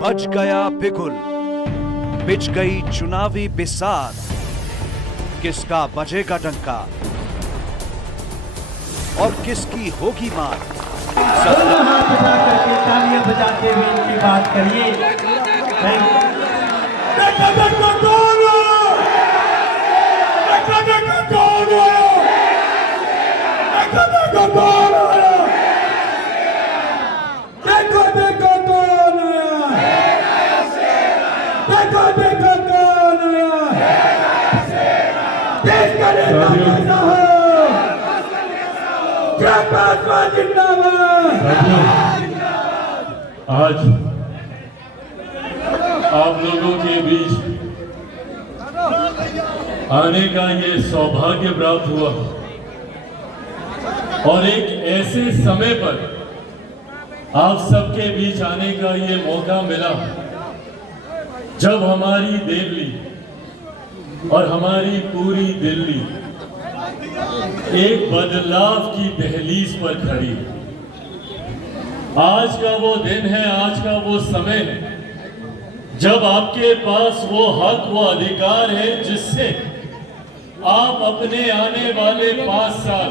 बज गया बिगुल, बिछ गई चुनावी बिसात, किसका बजेगा डंका और किसकी होगी मार। दोनों हाथ उठा करके तालियां बजाते हुए इनकी बात करिए। आज आप लोगों के बीच आने का ये सौभाग्य प्राप्त हुआ और एक ऐसे समय पर आप सबके बीच आने का ये मौका मिला जब हमारी दिल्ली और हमारी पूरी दिल्ली एक बदलाव की दहलीज पर खड़ी है। आज का वो दिन है, आज का वो समय है जब आपके पास वो हक, वो अधिकार है जिससे आप अपने आने वाले 5 साल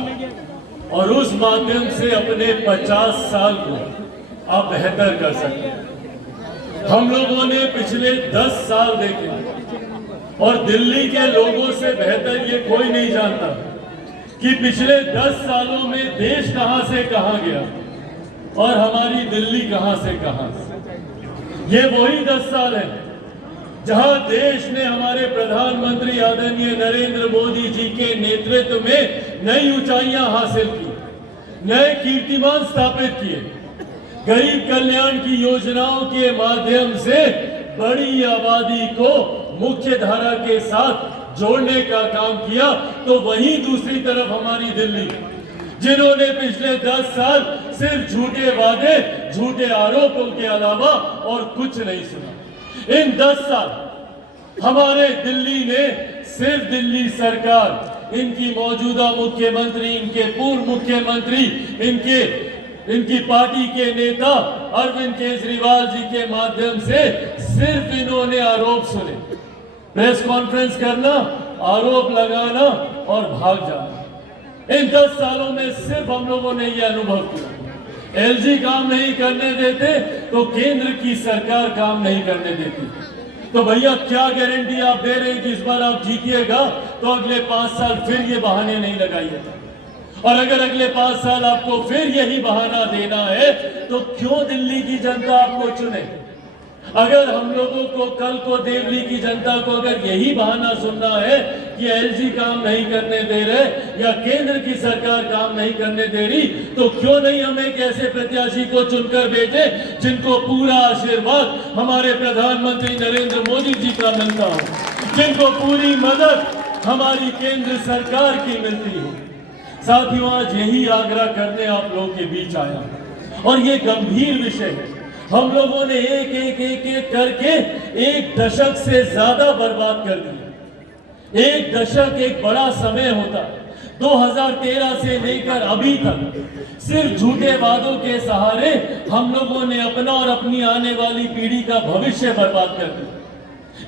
और उस माध्यम से अपने 50 साल को आप बेहतर कर सकते हैं। हम लोगों ने पिछले 10 साल देखे और दिल्ली के लोगों से बेहतर ये कोई नहीं जानता कि पिछले 10 सालों में देश कहां से कहां गया और हमारी दिल्ली कहां से कहां। ये वही 10 साल है जहां देश ने हमारे प्रधानमंत्री आदरणीय नरेंद्र मोदी जी के नेतृत्व में नई ऊंचाइयां हासिल की, नए कीर्तिमान स्थापित किए, गरीब कल्याण की योजनाओं के माध्यम से बड़ी आबादी को मुख्य धारा के साथ जोड़ने का काम किया। तो वहीं दूसरी तरफ हमारी दिल्ली, जिन्होंने पिछले 10 साल सिर्फ झूठे वादे, झूठे आरोपों के अलावा और कुछ नहीं सुना। इन 10 साल हमारे दिल्ली ने सिर्फ दिल्ली सरकार, इनकी मौजूदा मुख्यमंत्री, इनके पूर्व मुख्यमंत्री, इनकी पार्टी के नेता अरविंद केजरीवाल जी के माध्यम से सिर्फ इन्होंने आरोप सुने, प्रेस कॉन्फ्रेंस करना, आरोप लगाना और भाग जाना। इन 10 सालों में सिर्फ हम लोगों ने यह अनुभव किया, एलजी काम नहीं करने देते तो केंद्र की सरकार काम नहीं करने देती। तो भैया क्या गारंटी आप दे रहे हैं कि इस बार आप जीतिएगा तो अगले 5 साल फिर ये बहाने नहीं लगाइएगा। और अगर अगले 5 साल आपको फिर यही बहाना देना है तो क्यों दिल्ली की जनता आपको चुने। अगर हम लोगों को कल को दिल्ली की जनता को अगर यही बहाना सुनना है कि एलजी काम नहीं करने दे रहे या केंद्र की सरकार काम नहीं करने दे रही, तो क्यों नहीं हम एक ऐसे प्रत्याशी को चुनकर भेजे जिनको पूरा आशीर्वाद हमारे प्रधानमंत्री नरेंद्र मोदी जी का मिलता हो, जिनको पूरी मदद हमारी केंद्र सरकार की मिलती हो। साथियों, आज यही आग्रह करने आप लोगों के बीच आया और ये गंभीर विषय है। हम लोगों ने एक करके 1 दशक से ज्यादा बर्बाद कर दिया। 1 दशक एक बड़ा समय होता। 2013 से लेकर अभी तक सिर्फ झूठे वादों के सहारे हम लोगों ने अपना और अपनी आने वाली पीढ़ी का भविष्य बर्बाद कर दिया।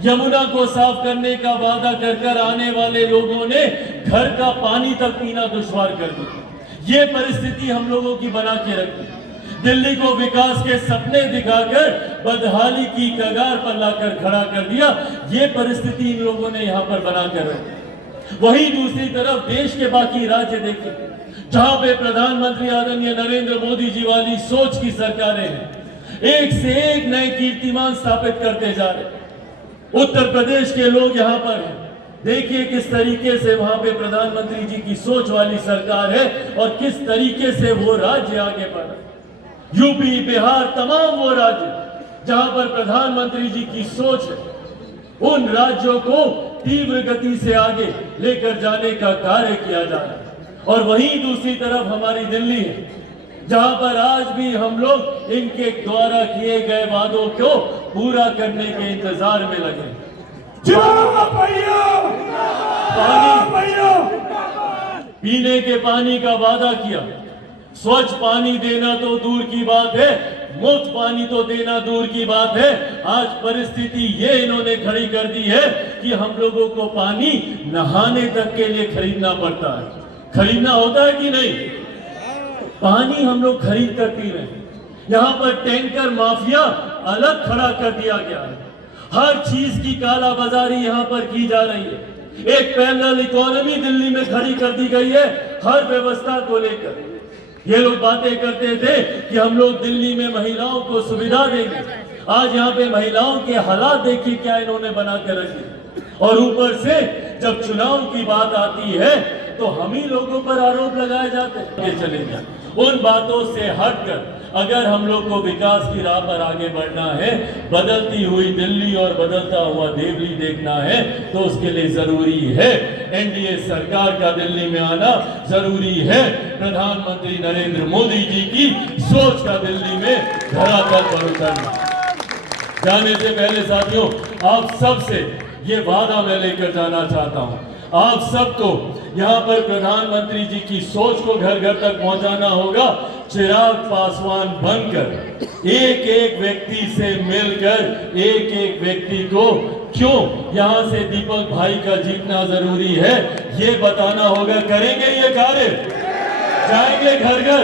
यमुना को साफ करने का वादा कर आने वाले लोगों ने घर का पानी तक पीना दुश्वार कर दिया। ये परिस्थिति हम लोगों की बना के रखी। दिल्ली को विकास के सपने दिखाकर बदहाली की कगार पर लाकर खड़ा कर दिया। ये परिस्थिति इन लोगों ने यहाँ पर बना कर रखी। वहीं दूसरी तरफ देश के बाकी राज्य देखें, जहां पे प्रधानमंत्री आदरणीय नरेंद्र मोदी जी वाली सोच की सरकारें हैं, एक से एक नए कीर्तिमान स्थापित करते जा रहे। उत्तर प्रदेश के लोग यहाँ पर हैं, देखिए किस तरीके से वहां पे प्रधानमंत्री जी की सोच वाली सरकार है और किस तरीके से वो राज्य आगे बढ़ा। यूपी, बिहार, तमाम वो राज्य जहां पर प्रधानमंत्री जी की सोच है, उन राज्यों को तीव्र गति से आगे लेकर जाने का कार्य किया जा रहा है। और वहीं दूसरी तरफ हमारी दिल्ली है, जहां पर आज भी हम लोग इनके द्वारा किए गए वादों को पूरा करने के इंतजार में लगे। पीने के पानी का वादा किया, स्वच्छ पानी देना तो दूर की बात है, मुफ्त पानी तो देना दूर की बात है, आज परिस्थिति ये इन्होंने खड़ी कर दी है कि हम लोगों को पानी नहाने तक के लिए खरीदना पड़ता है। खरीदना होता है कि नहीं? पानी हम लोग खरीद कर पी रहे हैं। यहाँ पर टैंकर माफिया अलग खड़ा कर दिया गया है। हर चीज की कालाबाजारी यहाँ पर की जा रही है। एक पैरेलल इकोनॉमी दिल्ली में खड़ी कर दी गई है हर व्यवस्था को लेकर। ये लोग बातें करते थे कि हम लोग दिल्ली में महिलाओं को सुविधा देंगे। आज यहाँ पे महिलाओं के हालात देखिए क्या इन्होंने बना कर रखे। और ऊपर से जब चुनाव की बात आती है तो हम ही लोगों पर आरोप लगाए जाते हैं। चलेंगे उन बातों से हटकर अगर हम लोग को विकास की राह पर आगे बढ़ना है, बदलती हुई दिल्ली और बदलता हुआ देवली देखना है, तो उसके लिए जरूरी है एनडीए सरकार का दिल्ली में आना, जरूरी है प्रधानमंत्री नरेंद्र मोदी जी की सोच का दिल्ली में धरातल पर उतरना। जाने से पहले साथियों, आप सबसे ये वादा मैं लेकर जाना चाहता हूं, आप सबको यहाँ पर प्रधानमंत्री जी की सोच को घर घर तक पहुंचाना होगा। चिराग पासवान बनकर एक एक व्यक्ति से मिलकर एक एक व्यक्ति को क्यों यहाँ से दीपक भाई का जीतना जरूरी है ये बताना होगा। करेंगे ये कार्य, जाएंगे घर घर,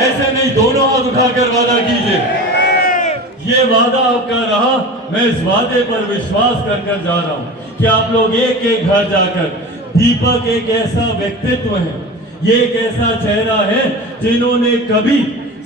ऐसे नहीं दोनों हाथ उठाकर वादा कीजिए। ये वादा आपका रहा, मैं इस वादे पर विश्वास कर जा रहा हूं कि आप लोग एक एक घर जाकर, दीपक एक ऐसा व्यक्तित्व है, ये एक ऐसा चेहरा है जिन्होंने कभी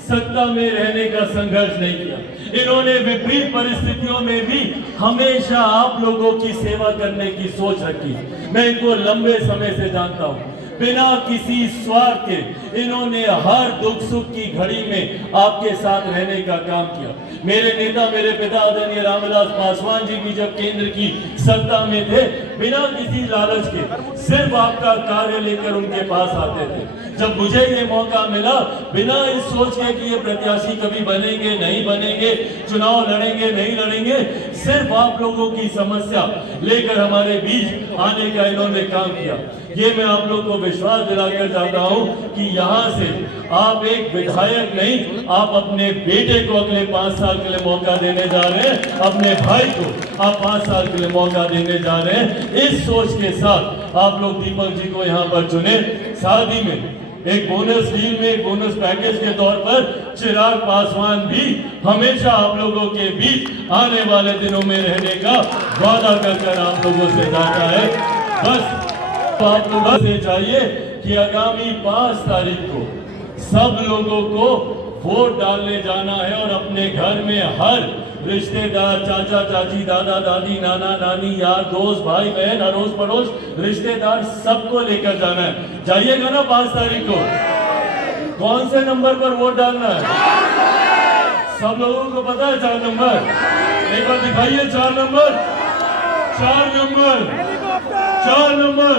सत्ता में रहने का संघर्ष नहीं किया। इन्होंने विपरीत परिस्थितियों में भी हमेशा आप लोगों की सेवा करने की सोच रखी। मैं इनको लंबे समय से जानता हूं, बिना किसी स्वार्थ के इन्होंने हर दुख सुख की घड़ी में आपके साथ रहने का काम किया। मेरे नेता, मेरे पिता आदरणीय रामविलास पासवान जी भी जब केंद्र की सत्ता में थे, बिना किसी लालच के सिर्फ आपका कार्य लेकर उनके पास आते थे। जब मुझे ये मौका मिला, बिना इस सोच के कि ये प्रत्याशी कभी बनेंगे नहीं बनेंगे, चुनाव लड़ेंगे नहीं लड़ेंगे, सिर्फ आप लोगों की समस्या लेकर हमारे बीच आने का इन्होंने काम किया। ये मैं आप लोग को विश्वास दिलाकर चाहता हूं कि यहाँ से आप एक विधायक नहीं, आप अपने बेटे को अगले 5 साल के लिए मौका देने जा रहे हैं, अपने भाई को आप 5 साल के लिए मौका देने जा रहे हैं। इस सोच के साथ आप लोग दीपक जी को यहाँ पर चुने। शादी में एक बोनस डील में, एक बोनस पैकेज के तौर पर चिराग पासवान भी हमेशा आप लोगों के बीच आने वाले दिनों में रहने का वादा कर आप लोगों से जाता है। बस तो आप लोगों से चाहिए कि आगामी 5 तारीख को सब लोगों को वोट डालने जाना है और अपने घर में हर रिश्तेदार, चाचा चाची, दादा दादी, नाना नानी, यार दोस्त, भाई बहन, अड़ोस पड़ोस, रिश्तेदार, सबको लेकर जाना है। जाइएगा ना 5 तारीख को? कौन से नंबर पर वोट डालना है? सब लोगों को पता है 4 नंबर? एक बार दिखाइए 4 नंबर, 4 नंबर, 4 नंबर।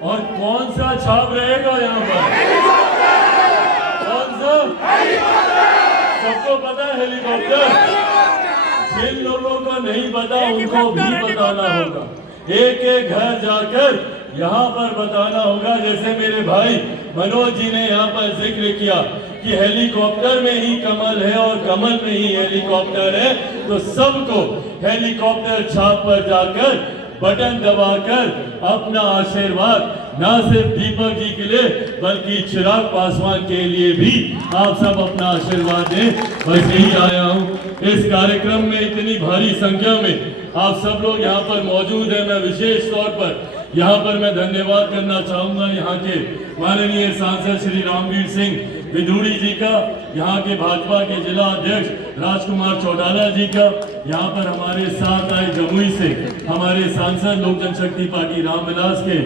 और कौन सा छाप रहेगा यहाँ पर? कौन सा? सबको पता है हेलीकॉप्टर। जिन लोगों को नहीं पता उनको भी बताना होगा, एक एक घर जाकर यहाँ पर बताना होगा। जैसे मेरे भाई मनोज जी ने यहाँ पर जिक्र किया कि हेलीकॉप्टर में ही कमल है और कमल में ही हेलीकॉप्टर है, तो सबको हेलीकॉप्टर छाप पर जाकर बटन दबाकर अपना आशीर्वाद ना सिर्फ दीपक जी के लिए बल्कि चिराग पासवान के लिए भी आप सब अपना आशीर्वाद दें। बस यही आया हूँ। इस कार्यक्रम में इतनी भारी संख्या में आप सब लोग यहाँ पर मौजूद हैं। मैं विशेष तौर पर यहाँ पर मैं धन्यवाद करना चाहूँगा यहाँ के माननीय सांसद श्री रामवीर सिंह विधूड़ी जी का, यहाँ के भाजपा के जिला अध्यक्ष राजकुमार चौटाला जी का, यहाँ पर हमारे साथ आए जमुई से हमारे सांसद लोक जनशक्ति पार्टी रामविलास के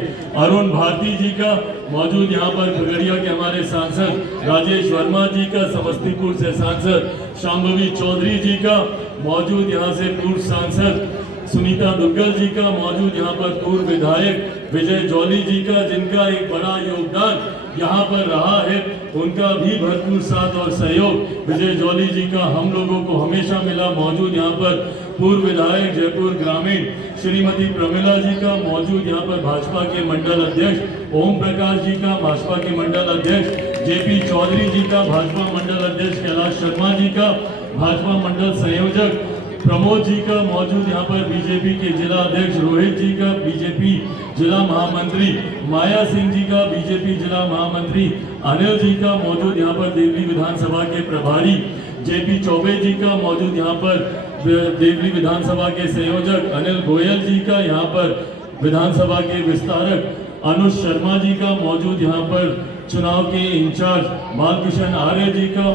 अरुण भारती जी का, मौजूद यहाँ पर खगड़िया के हमारे सांसद राजेश वर्मा जी का, समस्तीपुर से सांसद शांभवी चौधरी जी का, मौजूद यहाँ से पूर्व सांसद सुनीता दुग्गल जी का, मौजूद यहाँ पर पूर्व विधायक विजय जौली जी का, जिनका एक बड़ा योगदान यहाँ पर रहा है, उनका भी भरपूर साथ और सहयोग विजय जौली जी का हम लोगों को हमेशा मिला। मौजूद यहाँ पर पूर्व विधायक जयपुर ग्रामीण श्रीमती प्रमिला जी का, मौजूद यहाँ पर भाजपा के मंडल अध्यक्ष ओम प्रकाश जी का, भाजपा के मंडल अध्यक्ष जेपी चौधरी जी का, भाजपा मंडल अध्यक्ष कैलाश शर्मा जी का, भाजपा मंडल संयोजक प्रमोद जी का मौजूद यहाँ पर, बीजेपी के जिला अध्यक्ष रोहित जी का, बीजेपी जिला महामंत्री माया सिंह जी का, बीजेपी जिला महामंत्री अनिल जी का मौजूद यहाँ पर, देवली विधानसभा के प्रभारी जेपी चौबे जी का मौजूद यहाँ पर, देवली विधानसभा के संयोजक अनिल गोयल जी का, यहाँ पर विधानसभा के विस्तारक अनुज शर्मा जी का मौजूद यहाँ पर, चुनाव के इंचार्ज बालकृष्ण आर्य जी का।